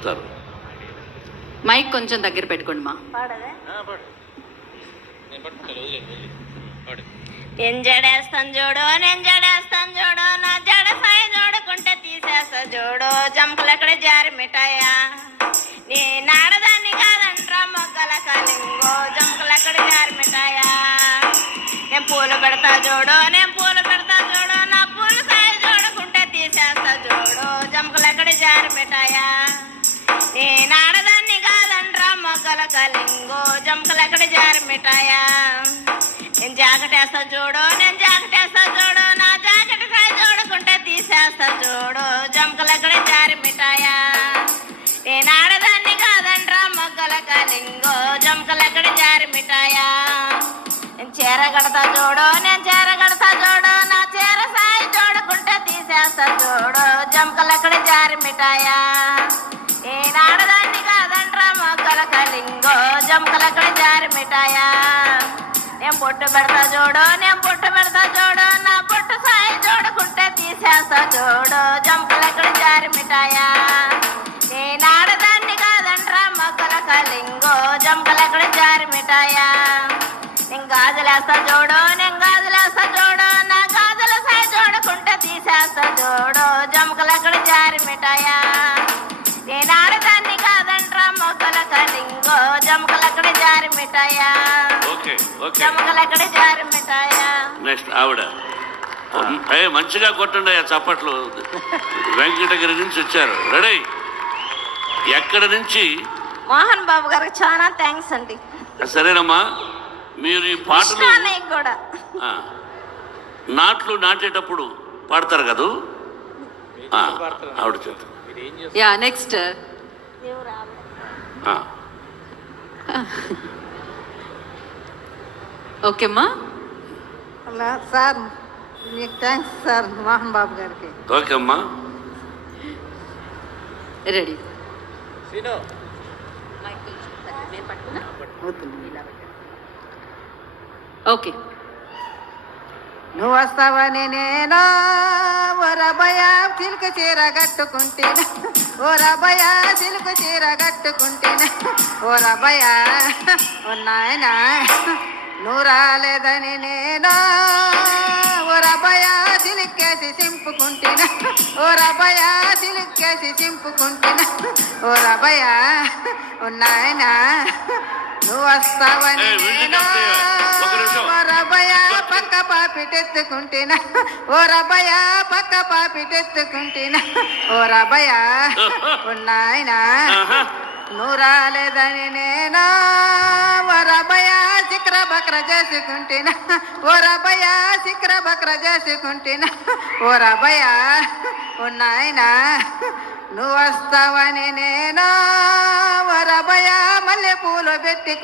చెప్తారు. మైక్ కొంచెం దగ్గర పెట్టుకోండి మా. నేను జడేస్తాను చూడు, నేను జడేస్తాను చూడు, నా జడ సాయి చూడకుంటే తీసేస్తా చూడు, జంపలక్కడ జారి మిఠాయా. నేను ఆడదాన్ని కాదంట్రా మొగ్గల కలింగో, జంపలక్కడ జారి మిఠాయా. నేను పూలు పెడతా చూడు, నేను పూలు పెడతా చూడు, నా పూలు సాయి చూడకుంటే తీసేస్తా చూడు, జంపలక్కడ జారి మిఠాయా. నేను ఆడదాన్ని కాదంట్రా మొగ్గల కలింగో, జంపలక్కడ జారి మిఠాయా. నేను జాకెట్ వేస్తా చూడు, నేను జాకెట్ వేస్తా చూడు, నా జాకెట్ సాయి చూడకుంటే తీసేస్తా చూడు, జంకలక్కడ జారి మిఠాయా. నేను ఆడదాన్ని కాదంట్రా మొగ్గల కలింగో, జంకలక్కడ జారి మిఠాయా. నేను చీర కడతా చూడు, నేను చీర కడతా చూడు, నా చీర సాయి చూడకుంటే తీసేస్తా చూడు, జంకలక్కడ జారి మిఠాయా. నేను ఆడదాన్ని కాదంట్రా మొగ్గల కలింగో, జంకలక్కడ జారి మిఠాయా. నేను పొట్టు పెడతా చూడు, నేను పొట్టు పెడతా చూడు, నా పొట్టు సాయి చూడకుంటే తీసేస్తా చూడు, జంపలక్కడ జారి మిఠాయా. నేను ఆడదాన్ని కాదంట్రా మొగ్గల కలింగో, జంపలక్కడ జారి మిఠాయా. నేను గాజులేస్తా చూడు, నేను గాజులేస్తా చూడు, నా గాజుల సాయి చూడకుంటే తీసేస్తా చూడు, జంపలక్కడ జారి మిఠాయా. నేను ఆడదాన్ని కాదంట్రా మొగ్గల కలింగో, జంపలక్కడ జారి మిఠాయా. జంపలక్కడ జారి మిఠాయా. నెక్స్ట్ ఆవిడ మంచిగా కొట్టండి చప్పట్లు. వెంకటగిరి నుంచి వచ్చారు. రెడీ? ఎక్కడి నుంచి? మోహన్ బాబు గారికి చాలా థ్యాంక్స్ అండి. సరేనమ్మా, మీరు ఈ పాటలు కూడా నాట్లు నాటేటప్పుడు పాడతారు కదా, ఆవిడ చేత. Yeah next. ఓకేమ్మా. సార్ మీకు థ్యాంక్స్ సార్, మోహన్ బాబు గారికి. ఓకే అమ్మా. రెడీ? ఓకే. నువ్వు వస్తావని నేను ఓరబయ సిల్క్ చీర కట్టుకుంటేన, ఓరబయ సిల్క్ చీర కట్టుకుంటేన, ఓరబయ ఉన్నాయన నువ్వు రాలేదని నేను ఓరబయ సిలిక్కేసి సింపుకుంటేన, ఓరబయ సిలిక్కేసి సింపుకుంటేన, ఓరబయ ఉన్నాయన నువ్వు వస్తావని నేను ఓరబయ పక్క పాపిటెత్తుకుంటేన, ఓరబయ పక్క పాపిటెత్తుకుంటేన, ఓరబయ ఉన్నాయన నువ్వు రాలేదని నేను ఓరబయ చిక్ర బక్ర చేసుకుంటేన, ఓరబయ చిక్ర బక్ర చేసుకుంటేన, ఓరబయ ఉన్నాయన నువ్వు వస్తావని నేను ఓరబయ మల్లె పూలు పెట్టి